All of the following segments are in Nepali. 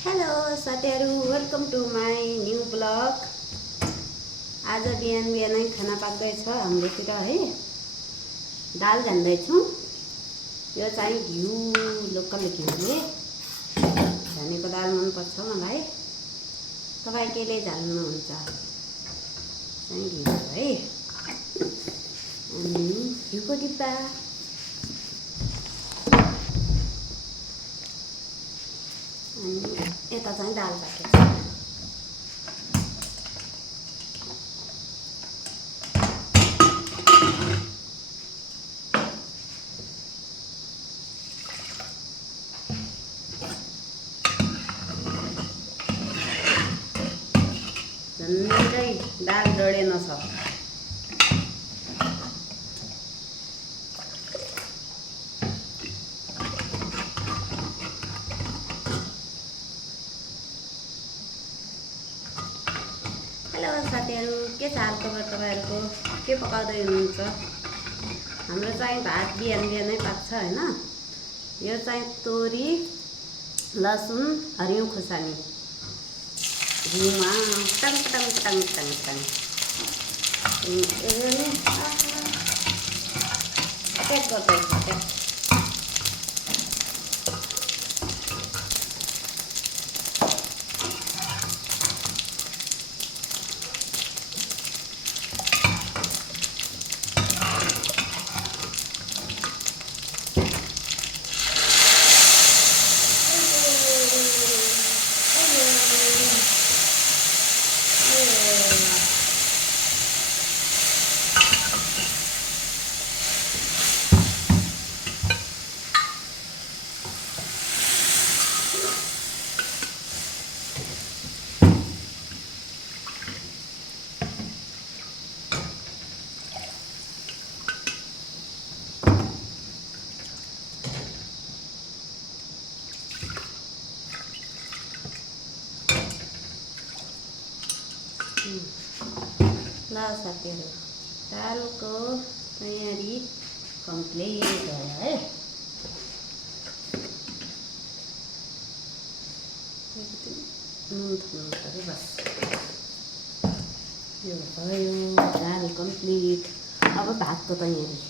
हेलो साथीहरू, welcome to my new blog. आज बिहान बिहानै खाना पाक्दैछ हाम्रोतिर है। दाल झान्दैछौँ। यो चाहिँ घिउ, लोकल घिउले झानेको दाल मनपर्छ मलाई। तपाईँ केले झाल्नुहुन्छ? चाहिँ घिउ है। अनि घिउको डिब्बा, अनि यता चाहिँ दाल पाकेको छ। झन्डै दाल डढेन छ। हेलो साथीहरू, के छ हालखबर तपाईँहरूको? के पकाउँदै हुनुहुन्छ? हाम्रो चाहिँ भात बिहान बिहानै पाक्छ होइन। यो चाहिँ तोरी, लसुन, हरियो खुर्सानी घिउमा tongue tongue tongue tongue tongue. Pack गर्दैछ प्याक। ल साथीहरू, दालको तयारी कम्प्लिट भयो है। नुन थप्नु पऱ्यो बस। यो भयो दाल कम्प्लिट। अब भातको तयारी।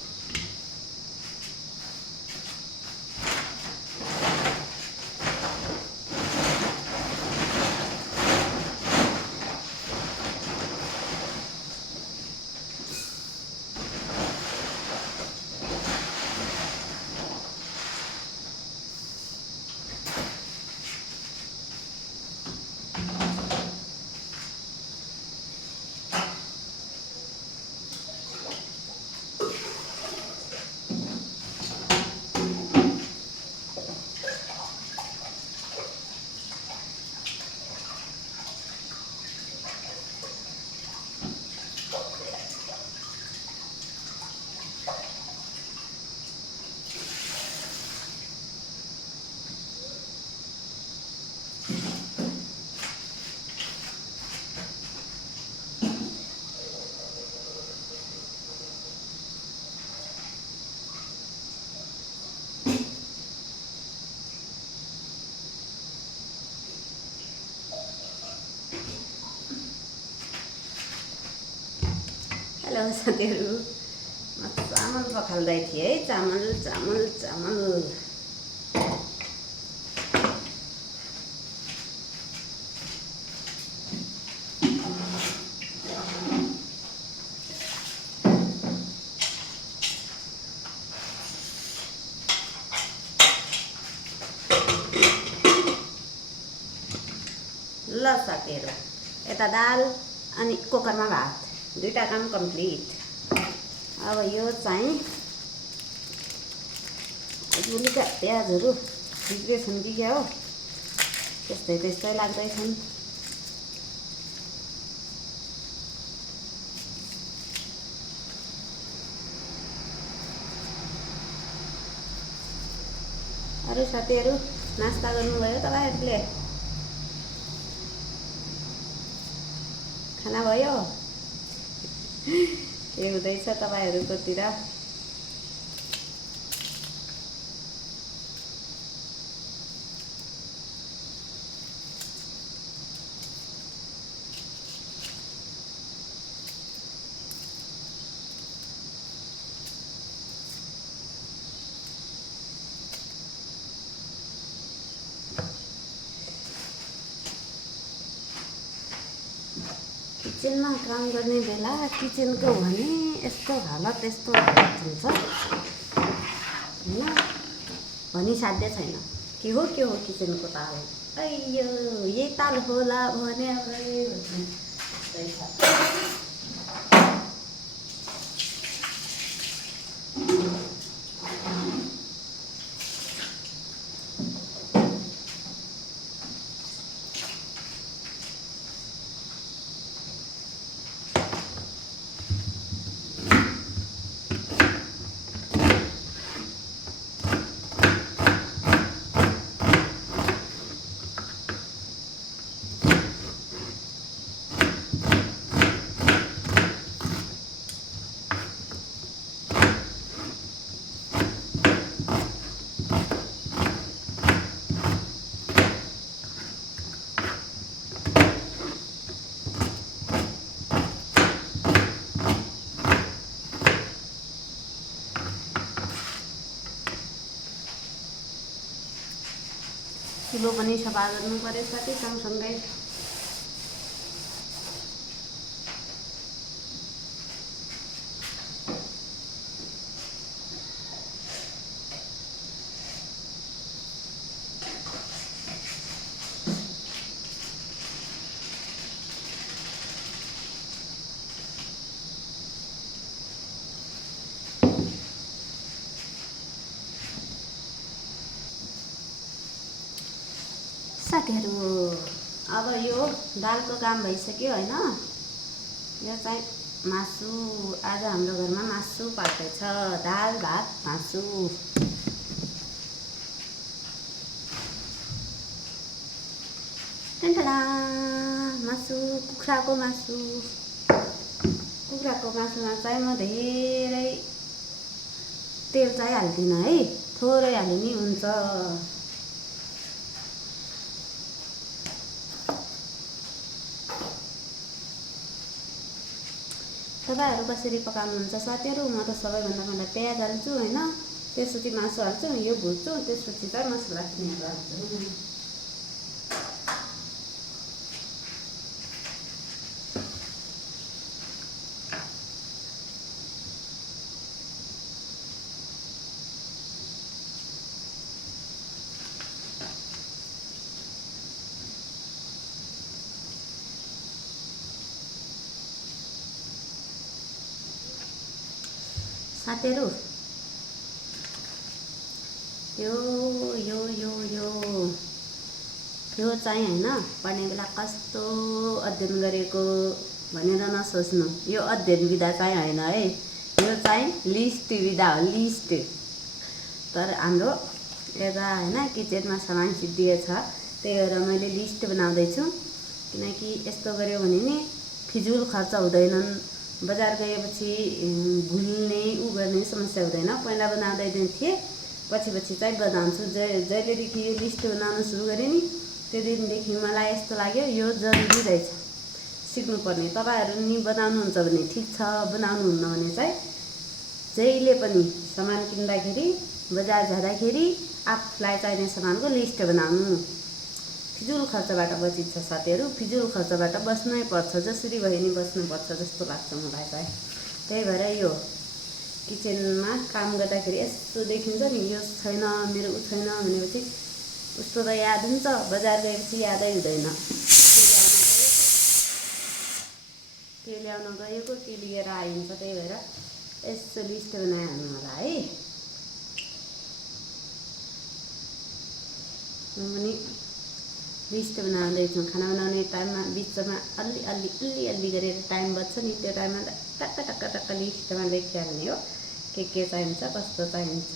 हेलो साथीहरू, म चामल पखाल्दै थिएँ है। चामल चामल चामल ल साथीहरू, यता दाल अनि कुकरमा भात, दुईटा काम कम्प्लिट। अब यो चाहिँ अलिअलि प्याजहरू बिग्रेछन् कि क्या हो, त्यस्तै त्यस्तै लाग्दैछन्। अरू साथीहरू, नास्ता गर्नुभयो तपाईँहरूले? खाना भयो? के हुँदैछ तपाईँहरूकोतिर? किचनमा काम गर्ने बेला किचनको भने यस्तो हालत हुन्छ होइन, भनिसाध्य छैन। के हो किचनको ताल, अಯ್यो यही ताल होला भने चुलो पनि सफा गर्नु पर्यो साथै सँगसँगै। साथीहरू अब यो दालको काम भइसक्यो होइन। यो चाहिँ मासु, आज हाम्रो घरमा मासु पाक्दैछ, दाल भात मासु। टन्टडा मासु, कुखुराको मासु। कुखुराको मासुमा चाहिँ म धेरै तेल चाहिँ हाल्दिनँ है, थोरै हाले नि हुन्छ। तपाईँहरू कसरी पकाउनुहुन्छ साथीहरू? म त सबैभन्दा पहिला प्याज हाल्छु होइन, त्यसपछि मासु हाल्छु, यो भुट्छु, त्यसपछि चाहिँ मसला किनेर हाल्छु। साथीहरू यो यो यो यो यो चाहिँ होइन, पढ्ने बेला कस्तो अध्ययन गरेको भनेर नसोच्नु। यो अध्ययन विधा चाहिँ होइन है, यो चाहिँ लिस्ट विधा हो, लिस्ट। तर हाम्रो यता होइन किचनमा सामान सिद्धिएको छ, त्यही भएर मैले लिस्ट बनाउँदैछु। किनकि यस्तो गऱ्यो भने नि फिजुल खर्च हुँदैनन्, बजार गएपछि भुल्ने गर्ने समस्या हुँदैन। पहिला बनाउँदै थिएँ, पछि चाहिँ बनाउँछु। जहिलेदेखि यो लिस्ट बनाउनु सुरु गरेँ नि, त्यो दिनदेखि मलाई यस्तो लाग्यो यो जरुरी रहेछ, सिक्नुपर्ने। तपाईँहरू नि बनाउनुहुन्छ भने ठिक छ, बनाउनुहुन्न भने चाहिँ जहिले पनि सामान किन्दाखेरि, बजार जाँदाखेरि आफूलाई चाहिने सामानको लिस्ट बनाउनु। फिजुल खर्चबाट बचिन्छ साथीहरू, फिजुल खर्चबाट बस्नै पर्छ, जसरी भए नि बस्नुपर्छ जस्तो लाग्छ मलाई चाहिँ। त्यही भएर यो किचनमा काम गर्दाखेरि यस्तो देखिन्छ नि, यो छैन मेरो, उ छैन भनेपछि उस्तो त याद हुन्छ, बजार गएपछि यादै हुँदैन। के ल्याउन गएको के लिएर आइन्छ, त्यही भएर यस्तो लिस्ट बनाइहाल्नु होला है। म पनि लिस्ट बनाउँदैछु। खाना बनाउने टाइममा बिचमा अलि गरेर टाइम बच्छ नि, त्यो टाइममा टक्क लिस्टमा लेखिहाल्ने हो, के चाहिन्छ, कस्तो चाहिन्छ।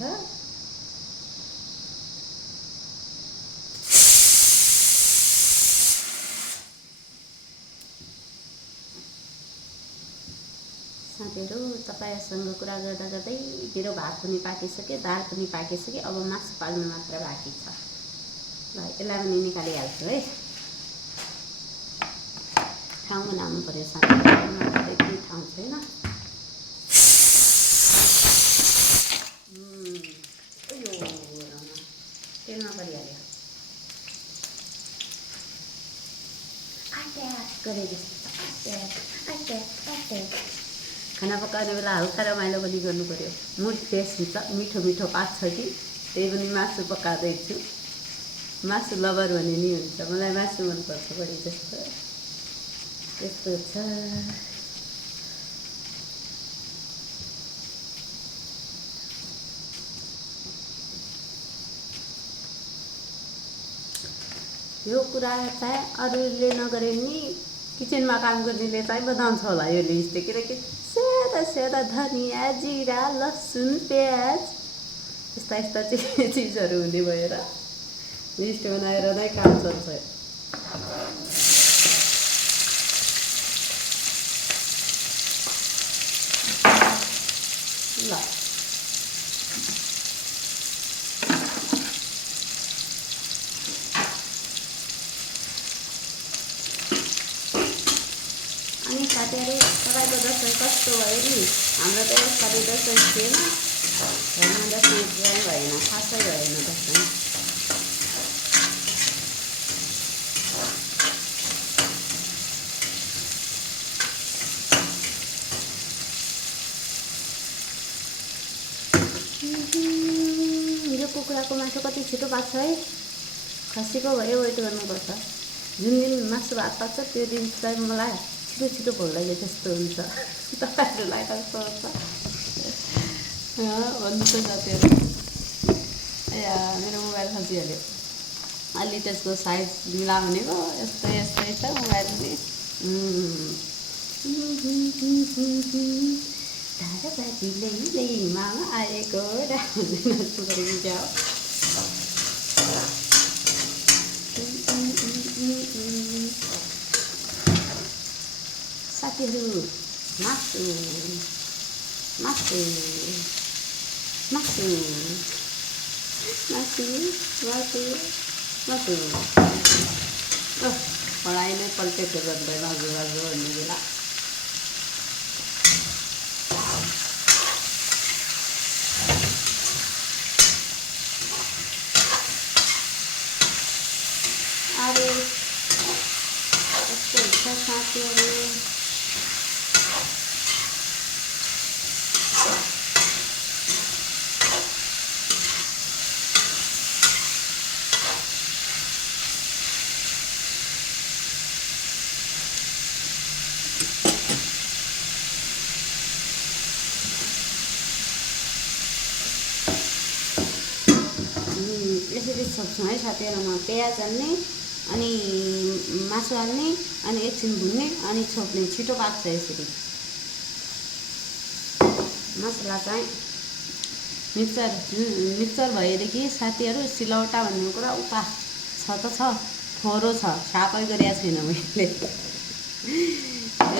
साथीहरू तपाईँहरूसँग कुरा गर्दा गर्दै मेरो भात पनि पाकिसक्यो, दाल पनि पाकिसक्यो, अब मासु पाक्नु मात्र बाँकी छ। ल यसलाई पनि निकालिहाल्छु है। ठाउँ बनाउनु पर्यो साथीहरू, त्यति ठाउँ छैन। तेलमा परिहाल्यो। गरे खाना पकाउने बेला हल्का रमाइलो पनि गर्नु पर्यो। मुड फ्रेस हुन्छ, मिठो मिठो पाक्छ कि त्यही पनि मासु पकाउँदैछु। मासु लभर भने नि हुन्छ, मलाई मासु मनपर्छ बढी जस्तो त्यस्तो छ। यो कुरा चाहिँ अरूले नगरे नि किचनमा काम गर्नेले चाहिँ बताउँछ होला यो लिस्ट, किनकि सेता सेता धनियाँ जिरा लसुन प्याज यस्ता यस्ता चिजहरू हुने भएर लिस्ट बनाएर नै काम चल्छ। ल अनि साथीहरू तपाईँको दसैँ कस्तो भयो नि? हाम्रो त यसपालि दसैँ थिएन, घरमा दसैँ चाहिँ भएन, खासै भएन दसैँ। यो कुखुराको मासु कति छिटो पाक्छ है, खसीको भयो वेट गर्नुपर्छ। जुन दिन मासु भात पाक्छ त्यो दिन चाहिँ मलाई छिटो छिटो भोग्दैछ जस्तो हुन्छ। तपाईँहरूलाई कस्तो हुन्छ भन्नु त साथीहरू। मेरो मोबाइल खसिहाल्यो, अलि त्यसको साइज मिलाउने पो यस्तै यस्तै छ मोबाइल पनि। दादाबाजीले मामा आएको क्या हो। साथीहरू मासु मासु मासु मासु मासु मासु पढाइ नै पल्टेको गर्दै मासु मासु भन्ने बेला अरे यस्तो हुन्छ साथीहरू। यसरी छोप्छौँ है साथीहरूमा प्याज हाल्ने अनि मासु हाल्ने अनि एकछिन भुन्ने अनि छोप्ने, छिटो पाक्छ यसरी। मसला चाहिँ मिक्सर भएदेखि साथीहरू सिलौटा भन्ने कुरा उता छ त छ, फोहोरो छ, साफै गरेको छैन मैले।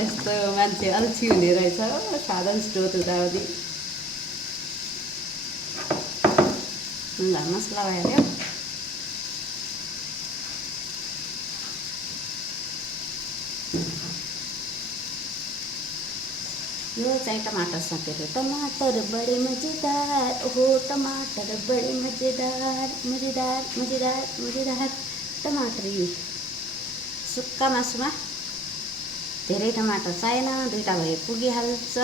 यस्तो मान्छे अल्छी हुने रहेछ साधन स्रोत हुँदाहुँदी। ल मसला भइहाल्यो। यो चाहिँ टमाटर साथीहरू, टमाटर बडे मजेदार, ओहो टमाटर बडे मजेदार मजेदार मजेदार मजेदार। टमाटर सुक्खा मासुमा धेरै टमाटर चाहिएन, 2टा भए पुगिहाल्छ,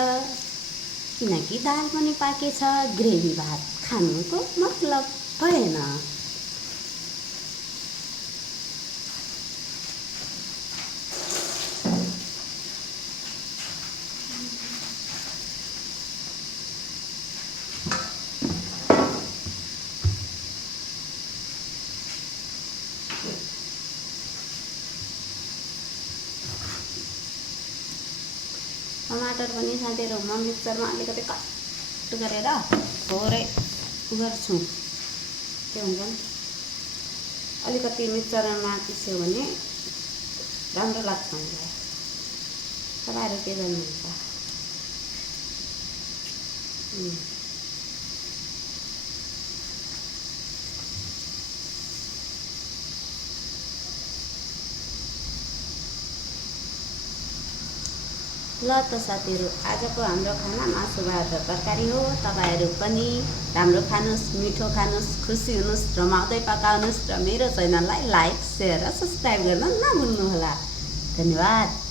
किनकि दाल पनि पाकेछ, ग्रेभी भात खानुको मतलब भएन। टमाटर पनि साथीहरू म मिक्सरमा अलिकति कट गरेर थोरै गर्छु, के हुन्छ नि अलिकति मिक्सरमा पिस्यो भने राम्रो लाग्छ मलाई। तपाईँहरू के गर्नुहुन्छ? ल त साथीहरू, आजको हाम्रो खाना मासु भात र तरकारी हो। तपाईँहरू पनि राम्रो खानुहोस्, मिठो खानुहोस्, खुसी हुनुहोस्, रमाउँदै पकाउनुहोस् र मेरो च्यानललाई लाइक, सेयर र सब्सक्राइब गर्न नभुल्नुहोला। धन्यवाद।